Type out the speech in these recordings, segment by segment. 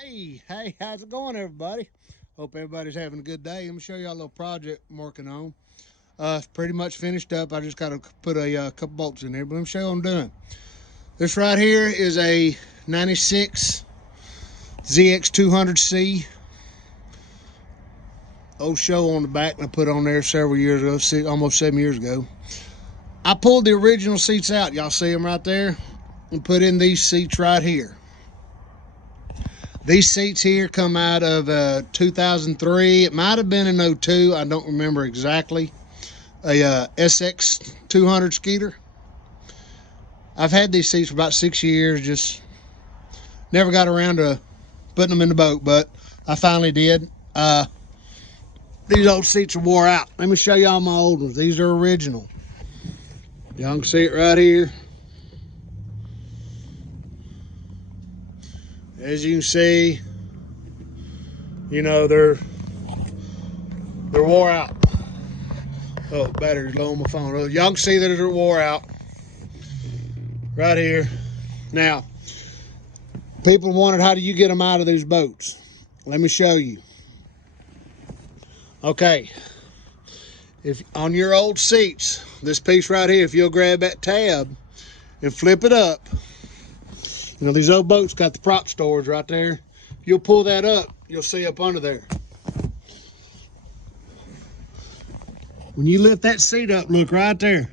Hey, how's it going, everybody? Hope everybody's having a good day. Let me show y'all a little project I'm working on. It's pretty much finished up. I just got to put a couple bolts in there, but let me show you what I'm doing. This right here is a 96 zx200c. Old show on the back, and I put on there several years ago, almost 7 years ago. I pulled the original seats out. Y'all see them right there? And put in these seats right here. These seats here come out of 2003. It might have been in 02. I don't remember exactly. A zx200 Skeeter. I've had these seats for about 6 years. Just never got around to putting them in the boat, but I finally did. These old seats are wore out. Let me show y'all my old ones. These are original. Y'all can see it right here. As you can see, you know, they're wore out. Oh, battery's low on my phone. Oh, y'all can see that they're wore out right here. Now, people wondered, how do you get them out of these boats? Let me show you. Okay, if on your old seats, this piece right here, if you'll grab that tab and flip it up, you know, these old boats got the prop storage right there. If you'll pull that up, you'll see up under there. When you lift that seat up, look right there.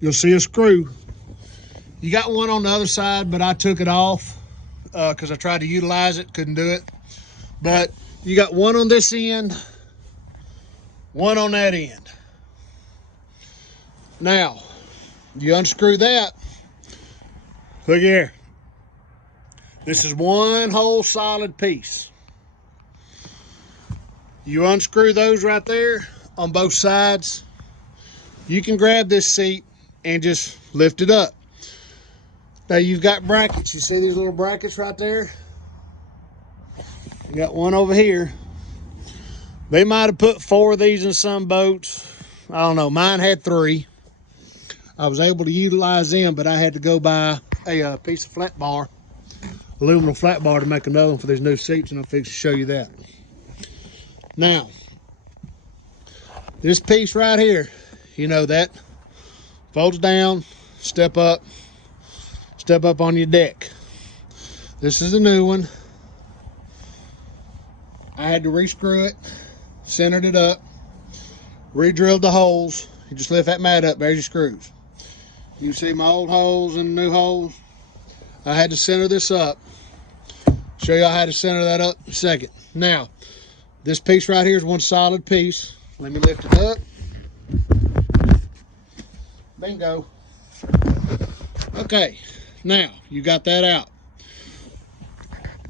You'll see a screw. You got one on the other side, but I took it off because I tried to utilize it, couldn't do it. But you got one on this end, one on that end. Now, you unscrew that. Look here. This is one whole solid piece. You unscrew those right there on both sides. You can grab this seat and just lift it up. Now you've got brackets. You see these little brackets right there? You got one over here. They might have put 4 of these in some boats. I don't know. Mine had 3. I was able to utilize them, but I had to go buy a piece of flat bar, aluminum flat bar, to make another one for these new seats, and I'll fix to show you that. Now, this piece right here, you know that folds down, step up on your deck. This is a new one. I had to re-screw it, centered it up, re-drilled the holes. You just lift that mat up, there's your screws. You see my old holes and new holes. I had to center this up. Show y'all how to center that up in a second. Now, this piece right here is one solid piece. Let me lift it up. Bingo. Okay, now you got that out.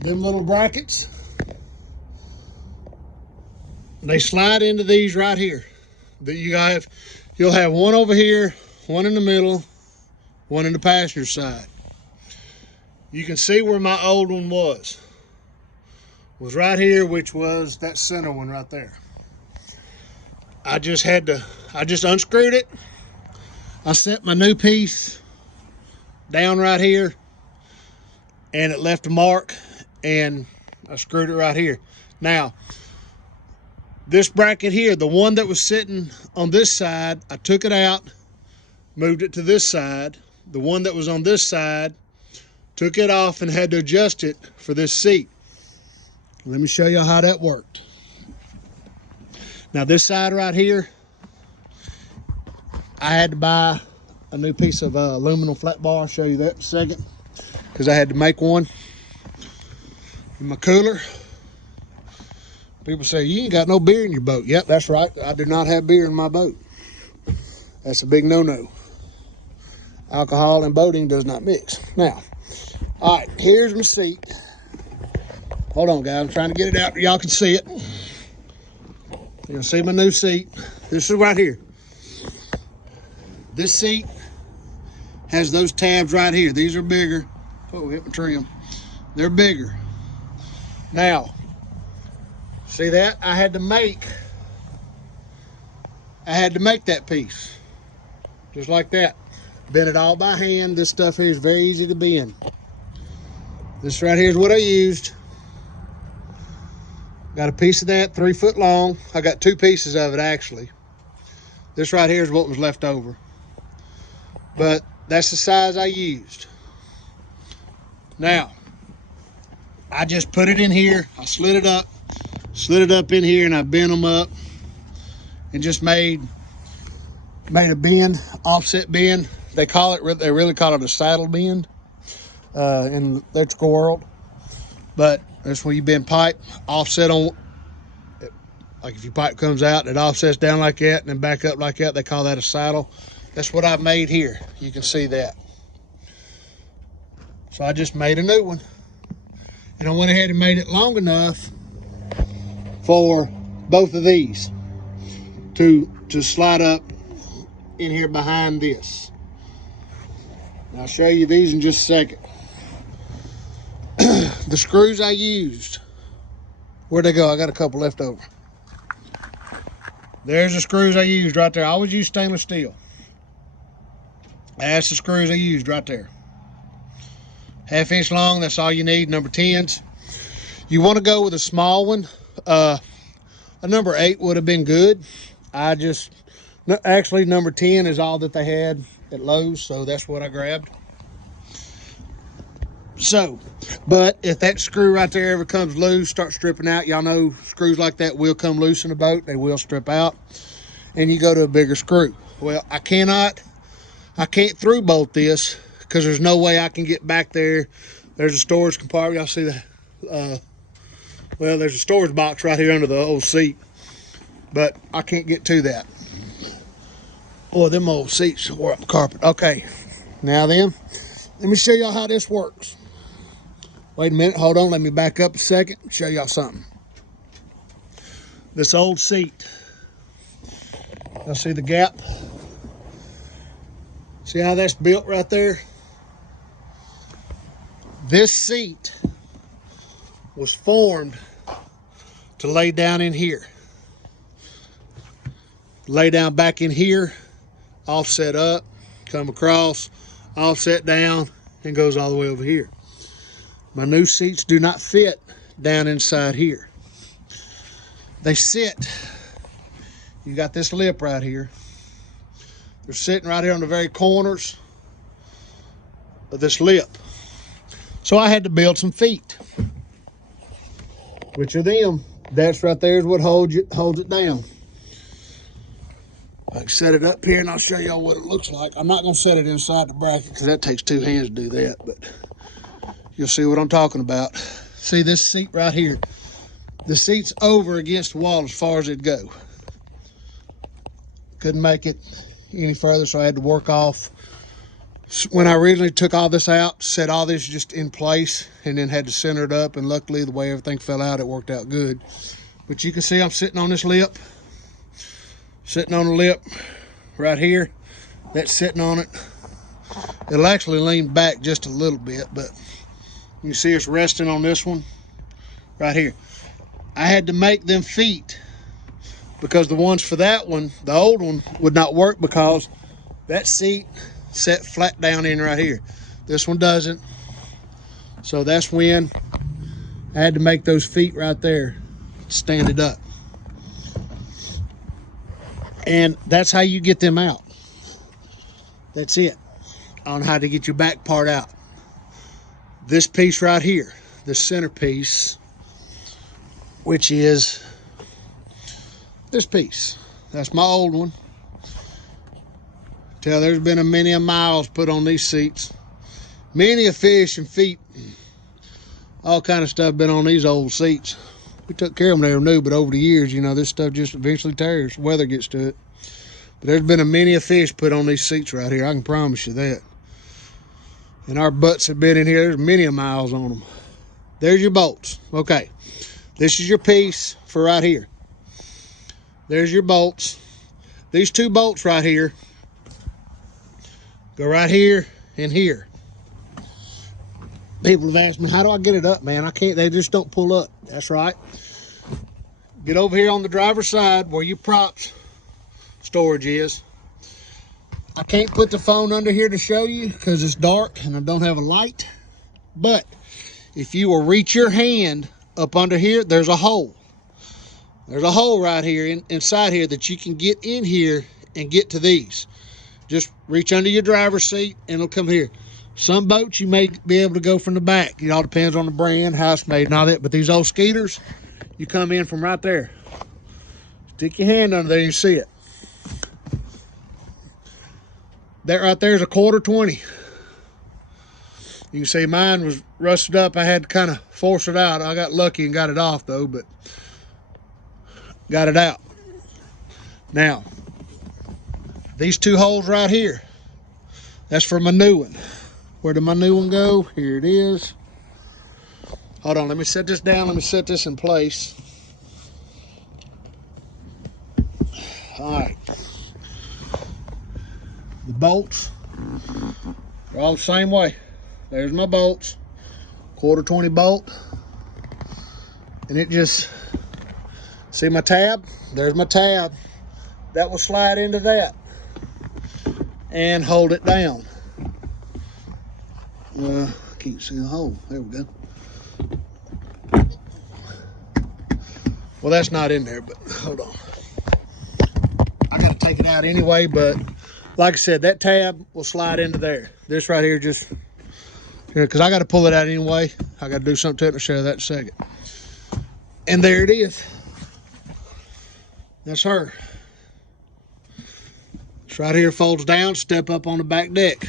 Them little brackets, they slide into these right here. You'll have one over here, one in the middle, one in the passenger side. You can see where my old one was right here, which was that center one right there. I just unscrewed it. I set my new piece down right here, and it left a mark, and I screwed it right here. Now, this bracket here, the one that was sitting on this side, I took it out, moved it to this side. The one that was on this side, took it off and had to adjust it for this seat. Let me show you how that worked. Now this side right here, I had to buy a new piece of aluminum flat bar. I'll show you that in a second, because I had to make one in my cooler. People say, you ain't got no beer in your boat. Yep, that's right. I do not have beer in my boat. That's a big no-no. Alcohol and boating does not mix. Now, all right, here's my seat. Hold on, guys. I'm trying to get it out so y'all can see it. You'll see my new seat. This is right here. This seat has those tabs right here. These are bigger. Oh, hit my trim. They're bigger. Now, see that? I had to make that piece. Just like that. Bend it all by hand. This stuff here is very easy to bend. This right here is what I used. Got a piece of that, 3 foot long. I got 2 pieces of it actually. This right here is what was left over. But that's the size I used. Now, I just put it in here. I slid it up in here, and I bent them up and just made a bend, offset bend. They really call it a saddle bend in the electrical world. But that's when you bend pipe, offset on, like if your pipe comes out, it offsets down like that and then back up like that. They call that a saddle. That's what I've made here. You can see that. So I just made a new one. And I went ahead and made it long enough for both of these to slide up in here behind this. And I'll show you these in just a second. The screws I used, where'd they go? I got a couple left over. There's the screws I used right there. I always use stainless steel. That's the screws I used right there. 1/2 inch long, that's all you need, number 10s. You want to go with a small one. A number 8 would have been good. Actually number 10 is all that they had at Lowe's, so that's what I grabbed. So, but if that screw right there ever comes loose, start stripping out, y'all know screws like that will come loose in a boat. They will strip out, and you go to a bigger screw. Well, I can't through bolt this because there's no way I can get back there. There's a storage compartment. Y'all see that? Well, there's a storage box right here under the old seat, but I can't get to that. Boy, them old seats wore up the carpet. Okay, now then, let me show y'all how this works. Wait a minute, hold on, let me back up a second and show y'all something. This old seat, y'all see the gap? See how that's built right there? This seat was formed to lay down in here. Lay down back in here, offset up, come across, offset down, and goes all the way over here. My new seats do not fit down inside here. They sit, you got this lip right here. They're sitting right here on the very corners of this lip. So I had to build some feet, which are them. That's right there is what holds it down. I can set it up here and I'll show y'all what it looks like. I'm not gonna set it inside the bracket because that takes 2 hands to do that, but you'll see what I'm talking about. See this seat right here? The seat's over against the wall as far as it'd go. Couldn't make it any further, so I had to work off. When I originally took all this out, set all this just in place, and then had to center it up, and luckily the way everything fell out, it worked out good. But you can see I'm sitting on this lip. Sitting on the lip right here. That's sitting on it. It'll actually lean back just a little bit, but you can see it's resting on this one right here. I had to make them feet because the ones for that one, the old one, would not work because that seat set flat down in right here. This one doesn't. So that's when I had to make those feet right there, stand it up. And that's how you get them out. That's it, on how to get your back part out. This piece right here, the center piece, which is this piece. That's my old one. Tell there's been a many a miles put on these seats. Many a fish and feet, all kind of stuff been on these old seats. We took care of them, they were new, but over the years, you know, this stuff just eventually tears. Weather gets to it. But there's been a many a fish put on these seats right here. I can promise you that. And our butts have been in here. There's many a miles on them. There's your bolts. Okay. This is your piece for right here. There's your bolts. These 2 bolts right here go right here and here. People have asked me, how do I get it up, man? I can't. They just don't pull up. That's right. Get over here on the driver's side where your props storage is. I can't put the phone under here to show you because it's dark and I don't have a light. But if you will reach your hand up under here, there's a hole. There's a hole right here inside here that you can get in here and get to these. Just reach under your driver's seat and it'll come here. Some boats you may be able to go from the back. It all depends on the brand, how it's made and all that. But these old Skeeters, you come in from right there. Stick your hand under there and you see it. That right there is a 1/4 You can see mine was rusted up. I had to kind of force it out. I got lucky and got it off though, but got it out. Now, these 2 holes right here, that's for my new one. Where did my new one go? Here it is. Hold on, let me set this down. Let me set this in place. All right. The bolts are all the same way. There's my bolts, 1/4 bolt. And it just, see my tab? There's my tab. That will slide into that and hold it down. I can't see a hole. There we go. Well, that's not in there, but hold on. I got to take it out anyway, but like I said, that tab will slide into there. This right here just, because I got to pull it out anyway. I got to do something to it. I'll show you that in a second. And there it is. That's her. It's right here, folds down, step up on the back deck.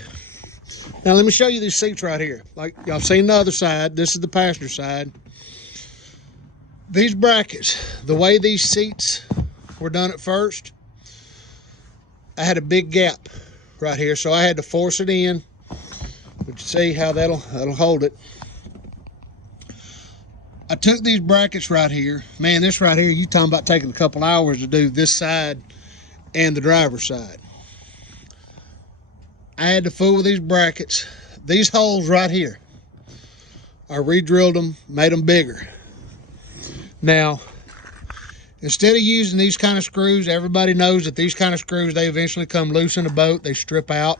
Now let me show you these seats right here. Like y'all seen the other side, this is the passenger side. These brackets, the way these seats were done at first, I had a big gap right here, so I had to force it in. But you see how that'll hold it. I took these brackets right here. Man, this right here, you talking about taking a couple hours to do this side and the driver's side. I had to fool with these brackets. These holes right here, I re-drilled them, made them bigger. Now, instead of using these kind of screws, everybody knows that these kind of screws, they eventually come loose in a boat, they strip out,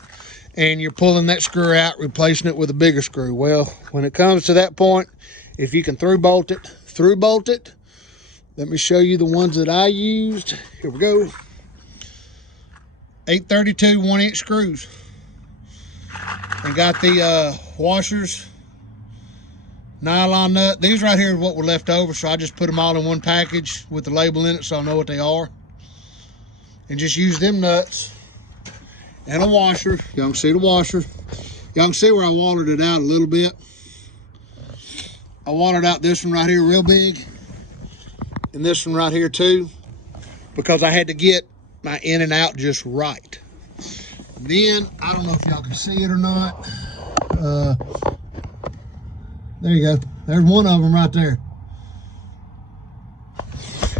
and you're pulling that screw out, replacing it with a bigger screw. Well, when it comes to that point, if you can through bolt it. Let me show you the ones that I used. Here we go. 832 1-inch screws. And got the washers, nylon nut. These right here are what were left over, so I just put them all in one package with the label in it so I know what they are. And just use them nuts and a washer. Y'all can see the washer. Y'all can see where I watered it out a little bit. I watered out this one right here real big, and this one right here too, because I had to get my in and out just right. Then, I don't know if y'all can see it or not. There you go. There's one of them right there.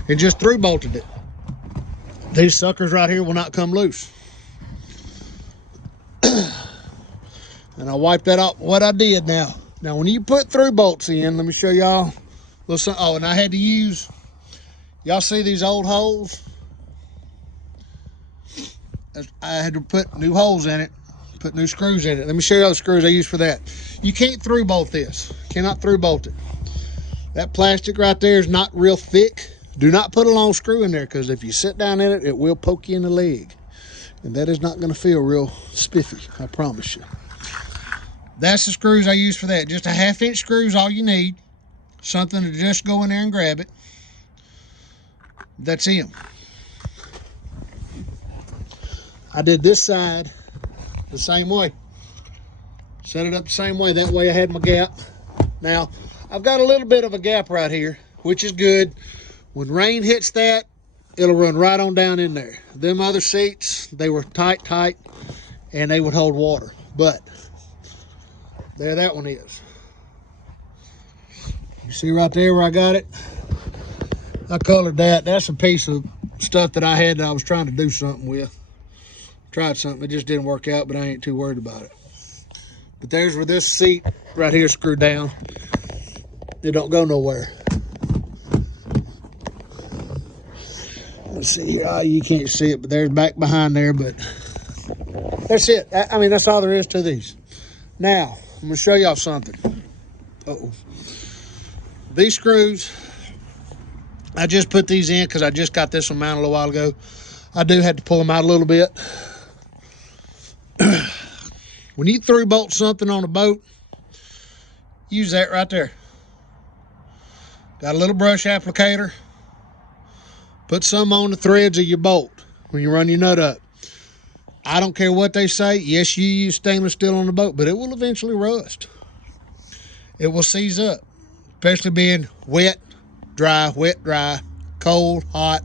And just through bolted it. These suckers right here will not come loose. And I wiped that out. What I did now. Now, when you put through bolts in, let me show y'all. Oh, and I had to use, y'all see these old holes? I had to put new holes in it, put new screws in it. Let me show you all the screws I use for that. You can't through bolt this. Cannot through bolt it. That plastic right there is not real thick. Do not put a long screw in there, because if you sit down in it, it will poke you in the leg. And that is not going to feel real spiffy, I promise you. That's the screws I use for that. Just a 1/2-inch screw is all you need. Something to just go in there and grab it. That's him. I did this side the same way. Set it up the same way. That way I had my gap. Now, I've got a little bit of a gap right here, which is good. When rain hits that, it'll run right on down in there. Them other seats, they were tight, and they would hold water. But there that one is. You see right there where I got it? I colored that. That's a piece of stuff that I had that I was trying to do something with. Tried something, it just didn't work out, but I ain't too worried about it. But there's where this seat right here is screwed down. It don't go nowhere. Let's see here. You can't see it, but there's back behind there, but that's it. I mean, that's all there is to these. Now, I'm gonna show y'all something. Uh-oh. These screws, I just put these in because I just got this one mounted a little while ago. I do have to pull them out a little bit. When you through bolt something on a boat, use that right there. Got a little brush applicator. Put some on the threads of your bolt when you run your nut up. I don't care what they say. Yes, you use stainless steel on the boat, but it will eventually rust. It will seize up, especially being wet, dry, cold, hot.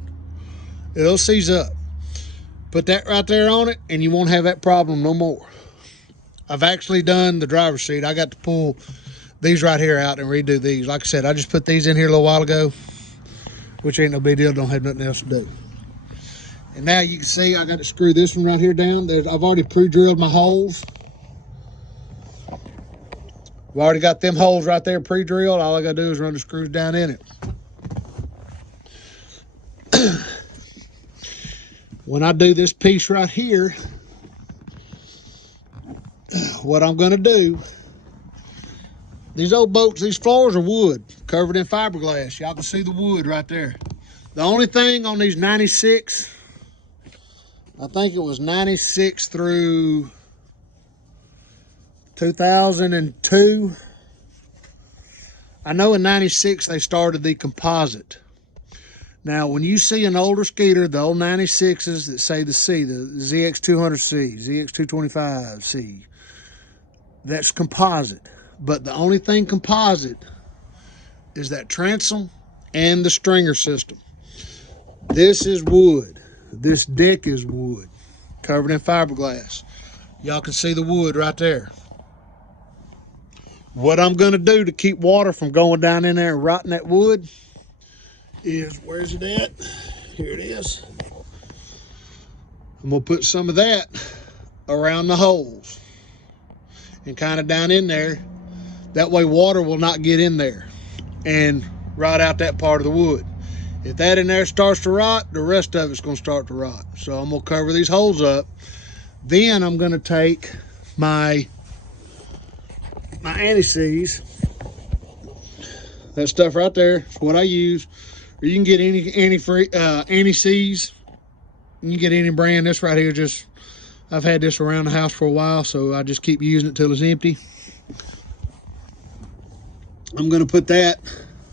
It'll seize up. Put that right there on it, and you won't have that problem no more. I've actually done the driver's seat. I got to pull these right here out and redo these. Like I said, I just put these in here a little while ago, which ain't no big deal. Don't have nothing else to do. And now you can see I got to screw this one right here down. I've already pre-drilled my holes. I've already got them holes right there pre-drilled. All I got to do is run the screws down in it. When I do this piece right here, what I'm going to do, these old boats, these floors are wood, covered in fiberglass. Y'all can see the wood right there. The only thing on these 96, I think it was 96 through 2002. I know in 96 they started the composite. Now, when you see an older Skeeter, the old 96s that say the C, the zx200c, zx225c, that's composite. But the only thing composite is that transom and the stringer system. This is wood. This deck is wood, covered in fiberglass. Y'all can see the wood right there. What I'm going to do to keep water from going down in there and rotting that wood is, where's it at? Here it is. I'm going to put some of that around the holes and kind of down in there. That way water will not get in there and rot out that part of the wood. If that in there starts to rot, the rest of it's going to start to rot. So I'm going to cover these holes up. Then I'm going to take my anti-seize. That stuff right there is what I use. Or you can get any anti-seize. You can get any brand. This right here, I've had this around the house for a while, so I just keep using it till it's empty. I'm going to put that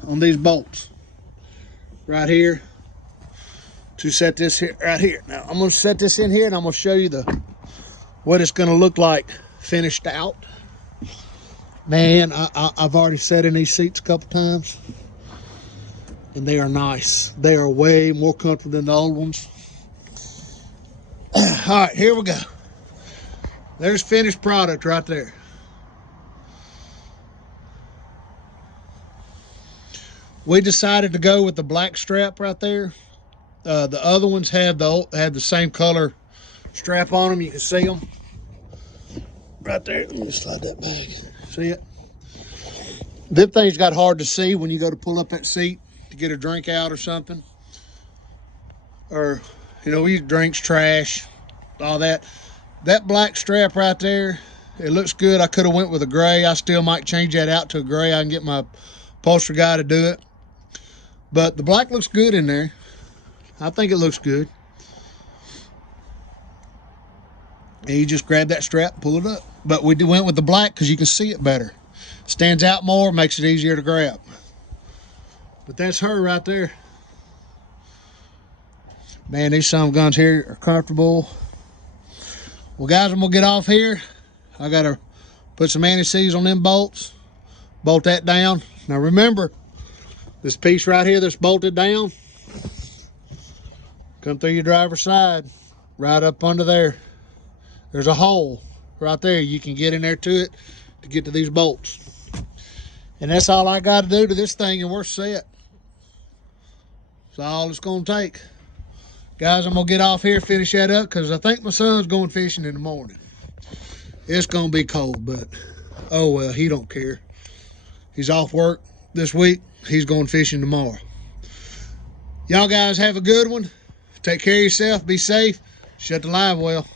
on these bolts right here to set this here right here. Now I'm going to set this in here and I'm going to show you what it's going to look like finished out. Man, I've already sat in these seats a couple times and they are nice. They are way more comfortable than the old ones. All right, here we go. There's finished product right there. We decided to go with the black strap right there. The other ones had the same color strap on them. You can see them right there. Let me slide that back. See it? Them things got hard to see when you go to pull up that seat to get a drink out or something. Or, you know, we use drinks, trash, all that. That black strap right there, it looks good. I could have went with a gray. I still might change that out to a gray. I can get my upholstery guy to do it. But the black looks good in there. I think it looks good. And you just grab that strap and pull it up. But we went with the black because you can see it better. Stands out more, makes it easier to grab. But that's her right there. Man, these some guns here are comfortable. Well, guys, I'm going to get off here. I got to put some anti-seize on them bolts. Bolt that down. Now remember, this piece right here that's bolted down, come through your driver's side, right up under there. There's a hole right there. You can get in there to it to get to these bolts. And that's all I got to do to this thing and we're set. That's all it's going to take. Guys, I'm going to get off here, finish that up, because I think my son's going fishing in the morning. It's going to be cold, but oh well, he don't care. He's off work this week. He's going fishing tomorrow. Y'all guys have a good one. Take care of yourself. Be safe. Shut the live well.